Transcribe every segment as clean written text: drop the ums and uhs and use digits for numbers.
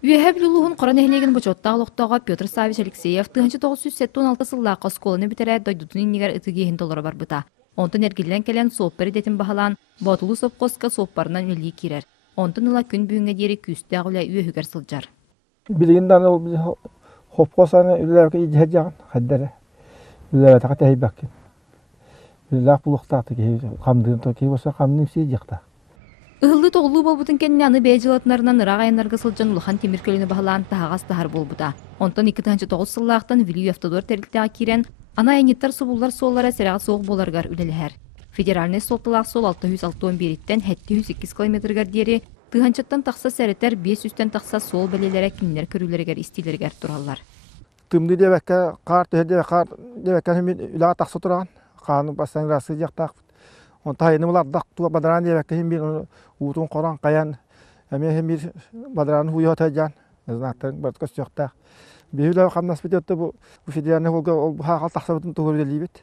Үйәһәп юлуғын қоран әхлеген бұчоттағы лоқтауға Петр Савич Алексеев 1976 сыллаққа сколыны бітірі дойдутын иннегер ытыгейін долары бар бұта. Онтын әргелен келен сооппары детін бағалан, батылы сопқосқа сооппарынан өлі керер. Онтын ыла күн бүйінге дері күсті ағылай үйәхігер сылжар. Білгендан ол хопқосаны үлілерге ежет жағын қаддары. Үлілер тақат әй бәккен. Үлілер бұлықтақты қамдығын тоқей болса қамдың сей жақта. Ыһыллы тоғылу болбутын кенне аны бәйжилатынарынан ырақ айынларға сылжан улахан темір көліні бағалан тағағас тахар болбута. Онтан 2009 сыллақтан Вилью автодор тәрілтіға керен, ана айниттар собулар соллара сәріға соғы боларғар үлелігер. Федеральный солтылақ сол 661-тен 702 километргар дері, тығанчаттан тақса сәреттер 500-тен тақса сол бәлелері кімнер көрілергер истилергер тұралар. Тымды дебәкке, қар дебәкке үліға тақса тұраған, қағының бастан расы жақтақ. Он тайны булар дактуа бадран дебәкке бир утун коран каян эме бир бадран хуя таҗан знактан бер көсөктә бирүләр камнас битәтте бу федеральный волга ул хакал тахсабытын тугыр дилибет.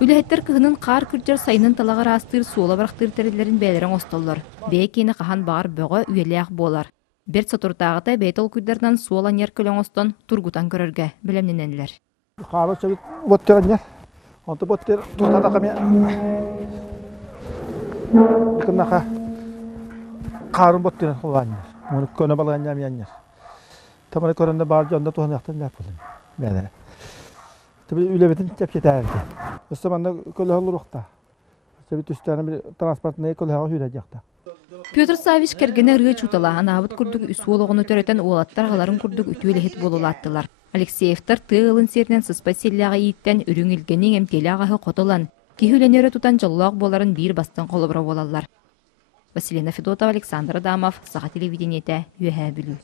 Үләһеттер кыһынын кар күрҗәр сайнын талагар астыр суола барактыр тереләрен бәйләрен остоллар. Бәкене кахан багыр бөгө үеләк болар. Бер сатуртагыта бәйтол күдәрдән суола нер көләң остон тургутан көрәргә белемненәләр. Халы чабит боттырня. Онты боттыр тутата камя. Икнаха карын боттыр хулганнар. Моны көне балган ямяннар. Таманы көрәндә бар җанда туган яктан ләп булды. Мәдә. Таби үлебетин теп кетәрде. Өстәмәндә көле хуллыкта. Таби төстәне бер транспортны көле хулы якта. Петр Савич кергене рыгы чуталаһан абыт курдук үсүологону төрөтен уолаттар галарын курдук үтүелехет болулаттылар. Алексеевтар тыылын сернен сыспасиллага ииттен үрүңилгенин эмтелаагы котолан, кихүленере тутан жоллоок боларын бир бастан колобро болалар. Василина Федотова, Александр Адамов, Саха телевидениете, Үйәһә Бүлү.